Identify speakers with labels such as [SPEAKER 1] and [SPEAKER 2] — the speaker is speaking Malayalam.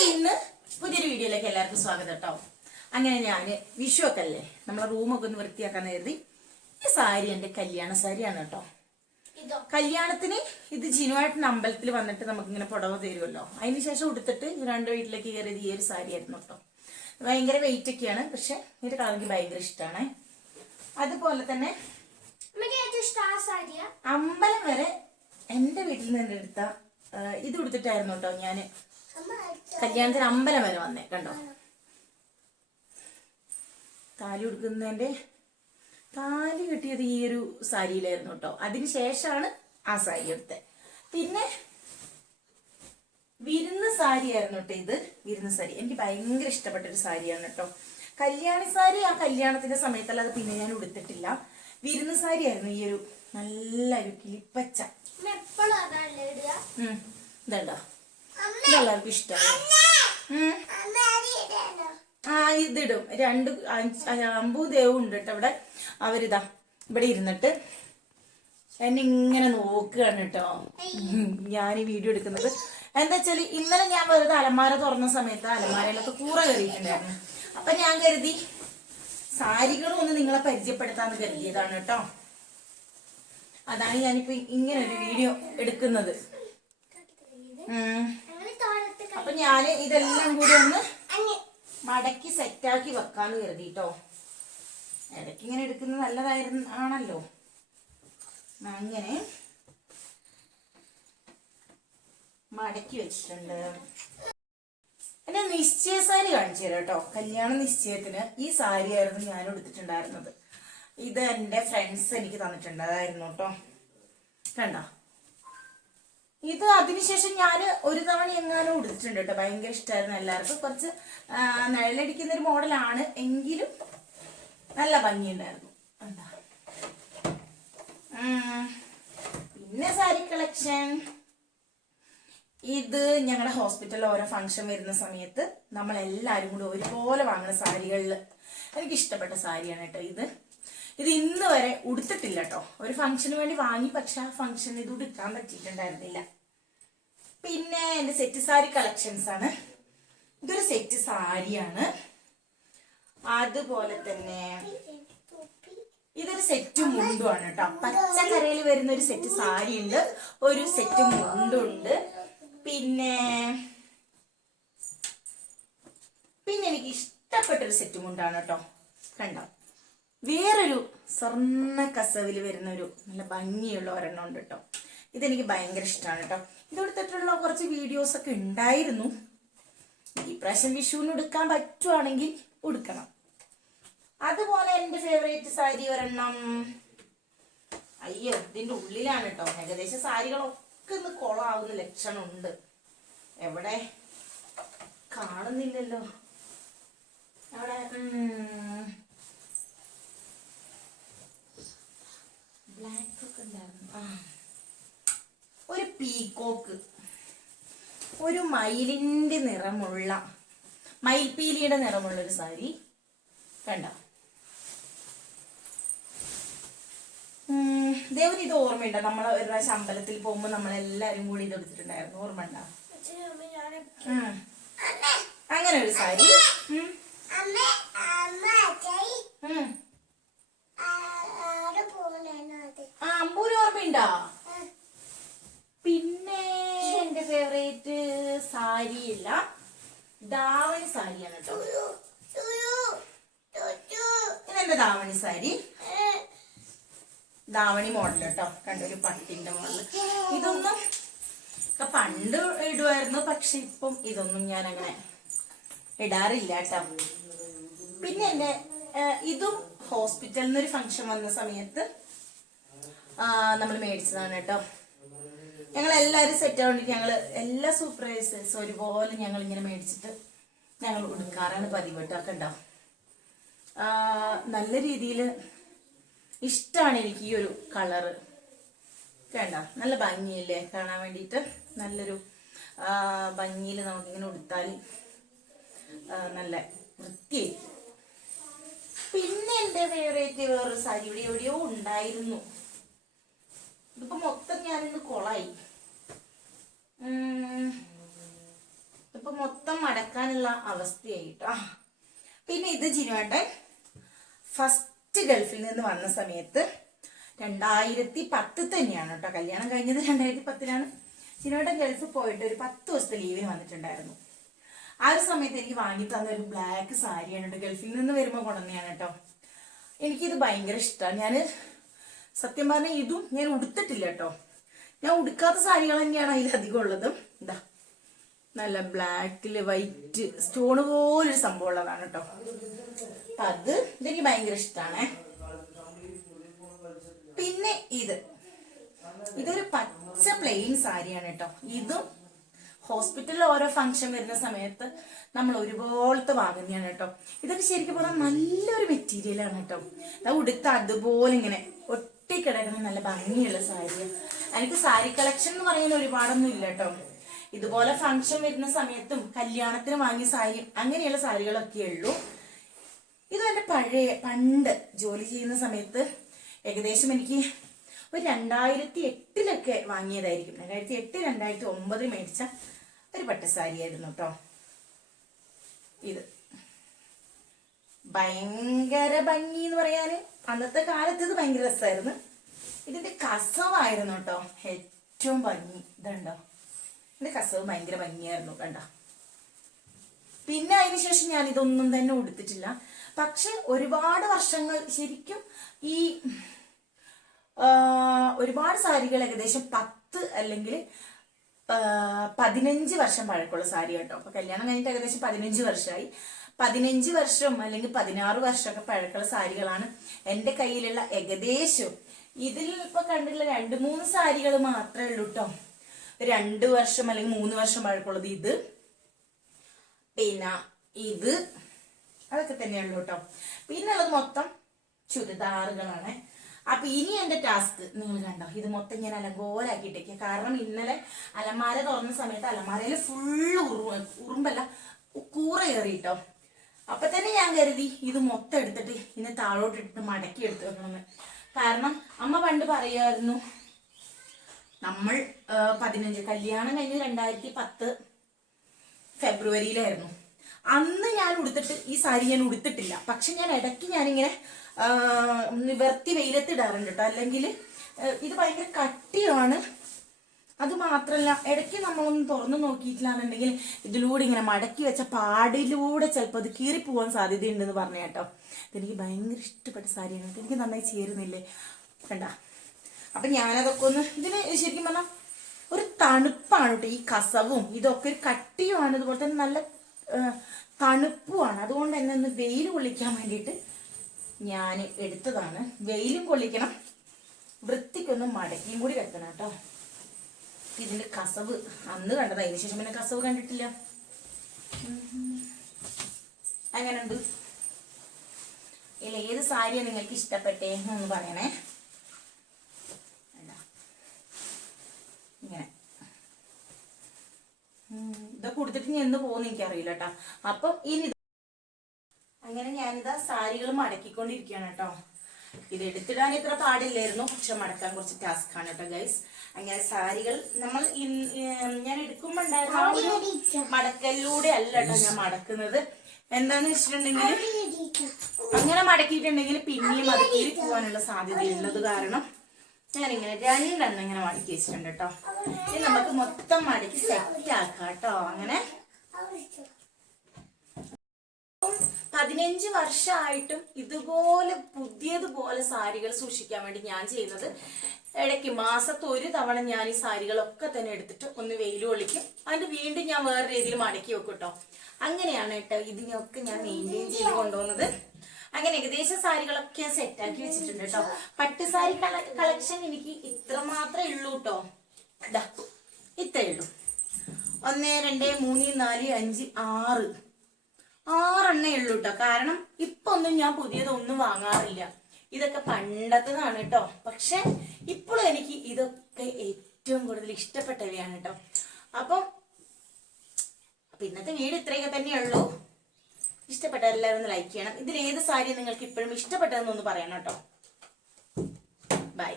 [SPEAKER 1] അപ്പൊ ഇന്ന് പുതിയൊരു വീഡിയോയിലേക്ക് എല്ലാവർക്കും സ്വാഗതം കേട്ടോ അങ്ങനെ ഞാൻ വിഷു ഒക്കെ അല്ലേ നമ്മളെ റൂമൊക്കെ ഒന്ന് വൃത്തിയാക്കാൻ കരുതി ഈ സാരി എന്റെ കല്യാണ സാരിയാണ് കേട്ടോ കല്യാണത്തിന് ഇത് ജിനുവായിട്ട് അമ്പലത്തിൽ വന്നിട്ട് നമുക്ക് ഇങ്ങനെ പുടവ തരുമല്ലോ അതിന് ശേഷം ഉടുത്തിട്ട് രണ്ട് വീട്ടിലേക്ക് കയറിയത് ഈ ഒരു സാരി ആയിരുന്നു കേട്ടോ ഭയങ്കര വെയിറ്റ് ഒക്കെയാണ് പക്ഷെ ഇതിന്റെ കളർ എനിക്ക് ഭയങ്കര ഇഷ്ടമാണ് അതുപോലെ തന്നെ അമ്പലം വരെ എന്റെ വീട്ടിൽ നിന്ന് എടുത്ത ഇത് ഉടുത്തിട്ടായിരുന്നു കേട്ടോ ഞാൻ.
[SPEAKER 2] അമ്മ
[SPEAKER 1] കല്യാണത്തിന് അമ്പലം വരെ വന്നേ കണ്ടോ? താലി ഉടുക്കുന്നതിന്റെ താലി കിട്ടിയത് ഈ ഒരു സാരിയിലായിരുന്നു കേട്ടോ. അതിന് ശേഷമാണ് ആ സാരി എടുത്തത് പിന്നെ വിരുന്ന് സാരിയായിരുന്നു കേട്ടോ ഇത് വിരുന്ന് സാരി. എനിക്ക് ഭയങ്കര ഇഷ്ടപ്പെട്ട ഒരു സാരിയാണ് കേട്ടോ. കല്യാണി സാരി ആ കല്യാണത്തിന്റെ സമയത്തല്ല അത് പിന്നെ ഞാൻ ഉടുത്തിട്ടില്ല. വിരുന്ന് സാരി ആയിരുന്നു ഈ ഒരു നല്ല ഒരു കിളിപ്പച്ച ഇതുണ്ടോ ഇതെല്ലാവർക്കും ഇഷ്ടമാണ് ആ ഇതിടും. രണ്ട് അമ്പു ദേവും ഉണ്ട് കേട്ടോ ഇവിടെ. അവരിതാ ഇവിടെ ഇരുന്നിട്ട് എന്നെ ഇങ്ങനെ നോക്കുകയാണ് കേട്ടോ. ഞാൻ ഈ വീഡിയോ എടുക്കുന്നത്. എന്താ വെച്ചാൽ ഇന്നലെ ഞാൻ വെറുതെ അലമാര തുറന്ന സമയത്ത് അലമാരയിലൊക്കെ കൂറ കയറിയിട്ടുണ്ടായിരുന്നു. അപ്പൊ ഞാൻ കരുതി സാരികളും ഒന്ന് നിങ്ങളെ പരിചയപ്പെടുത്താന്ന് കരുതിയതാണ് കേട്ടോ. അതാണ് ഞാനിപ്പോ ഇങ്ങനെ ഒരു വീഡിയോ എടുക്കുന്നത്. ഉം. അപ്പൊ ഞാൻ ഇതെല്ലാം കൂടി ഒന്ന് മടക്കി സെറ്റാക്കി വെക്കാന്ന് കരുതിട്ടോ. ഇടയ്ക്ക് ഇങ്ങനെ എടുക്കുന്നത് നല്ലതായിരുന്നു ആണല്ലോ. അങ്ങനെ മടക്കി വെച്ചിട്ടുണ്ട്. എന്നെ നിശ്ചയ സാരി കാണിച്ചു തരാം കേട്ടോ. കല്യാണ നിശ്ചയത്തിന് ഈ സാരി ആയിരുന്നു ഞാൻ എടുത്തിട്ടുണ്ടായിരുന്നത് ഇത് എന്റെ ഫ്രണ്ട്സ് എനിക്ക് തന്നിട്ടുണ്ടായിരുന്നു കേട്ടോ. കണ്ടോ? ഇത് അതിനുശേഷം ഞാൻ ഒരു തവണ എങ്ങാനും ഉടുത്തിട്ടുണ്ട് കേട്ടോ. ഭയങ്കര ഇഷ്ടമായിരുന്നു എല്ലാവർക്കും. കുറച്ച് നിഴലടിക്കുന്ന ഒരു മോഡലാണ്. എങ്കിലും നല്ല ഭംഗിയുണ്ടായിരുന്നു. എന്താ. പിന്നെ സാരി കളക്ഷൻ. ഇത് ഞങ്ങളുടെ ഹോസ്പിറ്റലിൽ ഓരോ ഫംഗ്ഷൻ വരുന്ന സമയത്ത് നമ്മൾ എല്ലാവരും കൂടി ഒരുപോലെ വാങ്ങുന്ന സാരികളിൽ എനിക്ക് ഇഷ്ടപ്പെട്ട സാരിയാണ് കേട്ടോ ഇത്. ഇത് ഇന്ന് വരെ ഉടുത്തിട്ടില്ല കേട്ടോ ഒരു ഫംഗ്ഷന് വേണ്ടി വാങ്ങി പക്ഷെ ആ ഫംഗ്ഷൻ ഇത് ഉടുക്കാൻ പറ്റിയിട്ടുണ്ടായിരുന്നില്ല. പിന്നെ എന്റെ സെറ്റ് സാരി കളക്ഷൻസ് ആണ്. ഇതൊരു സെറ്റ് സാരിയാണ് അതുപോലെ തന്നെ ഇതൊരു സെറ്റ് മുണ്ടുമാണ് കേട്ടോ. പച്ചക്കരയിൽ വരുന്ന ഒരു സെറ്റ് സാരി ഉണ്ട്. ഒരു സെറ്റ് മുണ്ടുണ്ട്. പിന്നെ പിന്നെ എനിക്ക് ഇഷ്ടപ്പെട്ട ഒരു സെറ്റ് മുണ്ടാണ് കേട്ടോ. കണ്ടോ? വേറൊരു സ്വർണ കസവിൽ വരുന്ന ഒരു നല്ല ഭംഗിയുള്ള ഒരെണ്ണം ഉണ്ട് കേട്ടോ ഇതെനിക്ക് ഭയങ്കര ഇഷ്ടമാണ് കേട്ടോ ഇതെടുത്തിട്ടുള്ള കുറച്ച് വീഡിയോസ് ഒക്കെ ഉണ്ടായിരുന്നു. ഈ പ്രാവശ്യം വിഷുവിന് എടുക്കാൻ പറ്റുവാണെങ്കിൽ ഉടുക്കണം. അതുപോലെ എന്റെ ഫേവറേറ്റ് സാരി ഒരെണ്ണം. അയ്യോ ഇതിന്റെ ഉള്ളിലാണ് കേട്ടോ ഏകദേശം സാരികളൊക്കെ ഒന്ന് കൊളാവുന്ന ലക്ഷണമുണ്ട്. എവിടെ? കാണുന്നില്ലല്ലോ. അവിടെ ബ്ലാക്ക് ഒക്കെ ഉണ്ടായിരുന്നു. ആ. ഒരു പീക്കോക്ക്. ഒരു മയിലിന്റെ നിറമുള്ള മയിൽപീലിയുടെ നിറമുള്ള ഒരു സാരി കണ്ട. ദേവന് ഇത് ഓർമ്മയുണ്ടോ? നമ്മൾ ഒരു പ്രാവശ്യം അമ്പലത്തിൽ പോകുമ്പോൾ നമ്മളെല്ലാരും കൂടി ഇത് എടുത്തിട്ടുണ്ടായിരുന്നു. ഓർമ്മ ഉണ്ടോ? അങ്ങനെ ഒരു സാരി. ഉം.
[SPEAKER 2] അമ്മ അമ്മ അച്ഛായി
[SPEAKER 1] ഉം.
[SPEAKER 2] ആടെ പോകണേനോ അത്
[SPEAKER 1] ഓർമ്മയുണ്ടോ? പിന്നെ എന്റെ ഫേവറേറ്റ് സാരിയില്ല. ദാവണി സാരിയാണ് കേട്ടോ. ഇതെന്റെ ദാവണി സാരി? ദാവണി മോഡൽ കേട്ടോ. കണ്ടൊരു പട്ടിന്റെ മോഡൽ. ഇതൊന്നും പണ്ട് ഇടുമായിരുന്നു പക്ഷെ ഇപ്പം ഇതൊന്നും ഞാൻ അങ്ങനെ ഇടാറില്ല കേട്ടോ. പിന്നെ എന്റെ ഇതും ഹോസ്പിറ്റലിൽ നിന്ന് ഒരു ഫംഗ്ഷൻ വന്ന സമയത്ത് നമ്മൾ മേടിച്ചതാണ് കേട്ടോ. ഞങ്ങൾ എല്ലാവരും സെറ്റ് ആവേണ്ടിട്ട് ഞങ്ങൾ എല്ലാ സൂപ്പർവൈസേഴ്സും ഒരുപോലെ ഞങ്ങൾ ഇങ്ങനെ മേടിച്ചിട്ട് ഞങ്ങൾ കൊടുക്കാറാണ് പതിവ് കേട്ടോ കണ്ടോ നല്ല രീതിയിൽ ഇഷ്ടമാണ് എനിക്ക് ഈ ഒരു കളറ് വേണ്ട നല്ല ഭംഗിയില്ലേ കാണാൻ വേണ്ടിയിട്ട്? നല്ലൊരു ഭംഗിയിൽ നമുക്കിങ്ങനെ ഉടുത്താൽ നല്ല വൃത്തി പിന്നെ എന്റെ ഫേവറേറ്റ് വേറൊരു സാരി ഇവിടെ എവിടെയോ ഉണ്ടായിരുന്നു. ഇതിപ്പോ മൊത്തം ഞാനിന്ന് കൊളായി. ഇതിപ്പോ മൊത്തം മടക്കാനുള്ള അവസ്ഥയായിട്ടോ. പിന്നെ ഇത് ജിനുവേട്ടൻ ഫസ്റ്റ് ഗൾഫിൽ നിന്ന് വന്ന സമയത്ത് രണ്ടായിരത്തി പത്ത് തന്നെയാണ് കേട്ടോ കല്യാണം കഴിഞ്ഞത് രണ്ടായിരത്തി പത്തിലാണ്. ജിനുവേട്ടൻ ഗൾഫിൽ പോയിട്ട് ഒരു പത്ത് ദിവസത്തെ ലീവിന് വന്നിട്ടുണ്ടായിരുന്നു. ആ ഒരു സമയത്ത് എനിക്ക് വാങ്ങി തന്ന ഒരു ബ്ലാക്ക് സാരിയാണ് കേട്ടോ ഗൾഫിൽ നിന്ന് വരുമ്പോൾ കൊണ്ടുവന്നെയാണ് കേട്ടോ എനിക്കിത് ഭയങ്കര ഇഷ്ടമാണ് ഞാൻ സത്യം പറഞ്ഞാൽ ഇതും ഞാൻ ഉടുത്തിട്ടില്ല കേട്ടോ. ഞാൻ ഉടുക്കാത്ത സാരികൾ തന്നെയാണ് അതിലധികം ഉള്ളത്. ഇതാ നല്ല ബ്ലാക്കിൽ വൈറ്റ് സ്റ്റോണ് പോലൊരു സംഭവം ഉള്ളതാണ് കേട്ടോ. അത് ഇതെനിക്ക് ഭയങ്കര ഇഷ്ടമാണേ പിന്നെ ഇത്. ഇതൊരു പച്ച പ്ലെയിൻ സാരിയാണ് കേട്ടോ. ഇതും ഹോസ്പിറ്റലിൽ ഓരോ ഫംഗ്ഷൻ വരുന്ന സമയത്ത് നമ്മൾ ഒരുപോലത്തെ വാങ്ങുന്നതാണ് കേട്ടോ. ഇതൊക്കെ ശരിക്കും പറഞ്ഞാൽ നല്ലൊരു മെറ്റീരിയലാണ് കേട്ടോ. അത് ഉടുത്ത അതുപോലെ ഇങ്ങനെ ഒട്ടിക്കിടക്കുന്ന നല്ല ഭംഗിയുള്ള സാരിയാണ് എനിക്ക് സാരി കളക്ഷൻ എന്ന് പറയുന്ന ഒരുപാടൊന്നും ഇല്ല കേട്ടോ ഇതുപോലെ ഫംഗ്ഷൻ വരുന്ന സമയത്തും കല്യാണത്തിന് വാങ്ങിയ സാരി അങ്ങനെയുള്ള സാരികളൊക്കെ ഉള്ളൂ. ഇത് എന്റെ പഴയ പണ്ട് ജോലി ചെയ്യുന്ന സമയത്ത് ഏകദേശം എനിക്ക് ഒരു രണ്ടായിരത്തി എട്ടിലൊക്കെ വാങ്ങിയതായിരിക്കും. രണ്ടായിരത്തി എട്ട് രണ്ടായിരത്തി ഒമ്പതിൽ മേടിച്ച ഒരു പട്ടുസാരിയായിരുന്നു കേട്ടോ ഇത്. ഭയങ്കര ഭംഗി എന്ന് പറയാന് അന്നത്തെ കാലത്ത് ഇത് ഭയങ്കര രസമായിരുന്നു ഇതിന്റെ കസവായിരുന്നു കേട്ടോ. ഏറ്റവും ഭംഗി. ഇതുണ്ടോ? ഇതിന്റെ കസവ് ഭയങ്കര ഭംഗിയായിരുന്നു കണ്ടോ? പിന്നെ അതിനുശേഷം ഞാൻ ഇതൊന്നും തന്നെ ഉടുത്തിട്ടില്ല. പക്ഷെ ഒരുപാട് വർഷങ്ങൾ ശരിക്കും ഈ ഒരുപാട് സാരികൾ ഏകദേശം പത്ത് അല്ലെങ്കിൽ പതിനഞ്ച് വർഷം പഴക്കമുള്ള സാരി കേട്ടോ. അപ്പൊ കല്യാണം കഴിഞ്ഞിട്ട് ഏകദേശം പതിനഞ്ച് വർഷമായി. പതിനഞ്ച് വർഷം അല്ലെങ്കിൽ പതിനാറ് വർഷമൊക്കെ പഴക്കമുള്ള സാരികളാണ് എന്റെ കയ്യിലുള്ള ഏകദേശം ഇതിൽ ഇപ്പൊ കണ്ടിട്ടുള്ള രണ്ട് മൂന്ന് സാരികൾ മാത്രമേ ഉള്ളൂ കേട്ടോ രണ്ട് വർഷം അല്ലെങ്കിൽ മൂന്ന് വർഷം പഴക്കമുള്ളത് ഇത്. പിന്നെ ഇത് അതൊക്കെ തന്നെയുള്ളൂ കേട്ടോ പിന്നെ ഉള്ളത് മൊത്തം ചുരിദാറുകളാണ്. അപ്പൊ ഇനി എന്റെ ടാസ്ക് നിങ്ങൾ കണ്ടോ? ഇത് മൊത്തം ഞാൻ അലങ്കോലാക്കിയിട്ടേക്ക്. കാരണം ഇന്നലെ അലമാര തുറന്ന സമയത്ത് അലമാരയിൽ ഫുള്ള് ഉറു ഉറുമ്പല്ല കൂറ കയറിട്ടോ അപ്പൊ തന്നെ ഞാൻ കരുതി ഇത് മൊത്തം എടുത്തിട്ട് ഇന്ന് താഴോട്ടിട്ട് മടക്കി എടുത്തു വെക്കണമെന്ന്. കാരണം അമ്മ പണ്ട് പറയുമായിരുന്നു നമ്മൾ പതിനഞ്ച് കല്യാണം കഴിഞ്ഞ് രണ്ടായിരത്തി പത്ത് ഫെബ്രുവരിയിലായിരുന്നു. അന്ന് ഞാൻ ഉടുത്തിട്ട് ഈ സാരി ഞാൻ ഉടുത്തിട്ടില്ല. പക്ഷെ ഞാൻ ഇടയ്ക്ക് ഞാനിങ്ങനെ നിവർത്തി വെയിലത്തിടാറുണ്ട് കേട്ടോ അല്ലെങ്കിൽ ഇത് ഭയങ്കര കട്ടിയാണ്. അത് മാത്രല്ല ഇടയ്ക്ക് നമ്മളൊന്ന് തുറന്നു നോക്കിയിട്ടില്ലാന്നുണ്ടെങ്കിൽ ഇതിലൂടെ ഇങ്ങനെ മടക്കി വെച്ച പാടിലൂടെ ചിലപ്പോൾ അത് കീറിപ്പോവാൻ സാധ്യതയുണ്ടെന്ന് പറഞ്ഞ കേട്ടോ. എനിക്ക് ഭയങ്കര ഇഷ്ടപ്പെട്ട സാരിയാണ്. എനിക്ക് നന്നായി ചേരുന്നില്ലേ? കണ്ട? അപ്പൊ ഞാനതൊക്കെ ഒന്ന് ഇതിന് ശരിക്കും പറഞ്ഞാൽ ഒരു തണുപ്പാണ് കേട്ടോ ഈ കസവും. ഇതൊക്കെ ഒരു കട്ടിയുമാണ്. അതുപോലെ തന്നെ നല്ല തണുപ്പുമാണ്. അതുകൊണ്ട് തന്നെ ഒന്ന് വെയിൽ കൊള്ളിക്കാൻ വേണ്ടിയിട്ട് ഞാൻ എടുത്തതാണ്. വെയിലും കൊള്ളിക്കണം. വൃത്തിക്കൊന്ന് മടക്കിയും കൂടി വെക്കണം കേട്ടോ. ഇതിന്റെ കസവ്. അന്ന് കണ്ടത്. അതിന് ശേഷം പിന്നെ കസവ് കണ്ടിട്ടില്ല. അങ്ങനുണ്ട് ഇതിൽ ഏത് സാരിയാണ് നിങ്ങൾക്ക് ഇഷ്ടപ്പെട്ടേ? എന്ന് പറയണേ? ഇങ്ങനെ. ഇതൊക്കെ കൊടുത്തിട്ട് ഞാൻ എന്ന് പോകുന്ന എനിക്കറിയില്ല കേട്ടോ. അപ്പം ഇനി അങ്ങനെ ഞാനിതാ സാരികൾ മടക്കിക്കൊണ്ടിരിക്കുകയാണ് കേട്ടോ. ഇത് എടുത്തിടാൻ ഇത്ര പാടില്ലായിരുന്നു. പക്ഷെ മടക്കാൻ കുറച്ച് ടാസ്ക് ആണ് കേട്ടോ ഗൈസ് അങ്ങനെ സാരികൾ നമ്മൾ ഞാൻ എടുക്കുമ്പോ ഉണ്ടായിരുന്ന ഒരു മടക്കലിലൂടെ അല്ല കേട്ടോ ഞാൻ മടക്കുന്നത്. എന്താന്ന് വെച്ചിട്ടുണ്ടെങ്കിൽ അങ്ങനെ മടക്കിയിട്ടുണ്ടെങ്കിൽ പിന്നെയും അത് പോകാനുള്ള പോകാനുള്ള സാധ്യതയുള്ളത് കാരണം ഞാനിങ്ങനെ രണ്ടെണ്ണം ഇങ്ങനെ മടക്കി വെച്ചിട്ടുണ്ട് കേട്ടോ ഇനി നമുക്ക് മൊത്തം മടക്കി സെറ്റ് ആക്കാം കേട്ടോ അങ്ങനെ പതിനഞ്ച് വർഷമായിട്ടും ഇതുപോലെ പുതിയതുപോലെ സാരികൾ സൂക്ഷിക്കാൻ വേണ്ടി ഞാൻ ചെയ്യുന്നത് ഇടയ്ക്ക് മാസത്ത് ഒരു തവണ ഞാൻ ഈ സാരികളൊക്കെ തന്നെ എടുത്തിട്ട് ഒന്ന് വെയിൽ ഒളിക്കും അതിന് വീണ്ടും ഞാൻ വേറെ രീതിയിൽ മടക്കി വെക്കും കേട്ടോ അങ്ങനെയാണ് കേട്ടോ ഇതിനൊക്കെ ഞാൻ മെയിന്റെയിൻ ചെയ്ത് കൊണ്ടുപോകുന്നത്. അങ്ങനെ ഏകദേശം സാരികളൊക്കെ ഞാൻ സെറ്റാക്കി വെച്ചിട്ടുണ്ട് കേട്ടോ പട്ടുസാരി കളക്ഷൻ എനിക്ക് ഇത്ര മാത്രമേ ഉള്ളൂ കേട്ടോ ഇതാ ഇത്രേ ഉള്ളൂ. ഒന്ന് രണ്ട് മൂന്ന് നാല് അഞ്ച് ആറ്. ആറെണ്ണേ ഉള്ളൂ കേട്ടോ കാരണം ഇപ്പൊ ഒന്നും ഞാൻ പുതിയതൊന്നും വാങ്ങാറില്ല. ഇതൊക്കെ പണ്ടത്തതാണ് കേട്ടോ പക്ഷെ ഇപ്പോഴും എനിക്ക് ഇതൊക്കെ ഏറ്റവും കൂടുതൽ ഇഷ്ടപ്പെട്ടവയാണ് കേട്ടോ അപ്പം അപ്പൊ വീട് ഇത്രയൊക്കെ തന്നെയുള്ളൂ ഇഷ്ടപ്പെട്ട എല്ലാവരും ലൈക്ക് ചെയ്യണം. ഇതിൽ ഏത് സാരി നിങ്ങൾക്ക് ഇപ്പോഴും ഇഷ്ടപ്പെട്ടതെന്നൊന്ന് പറയണം കേട്ടോ ബൈ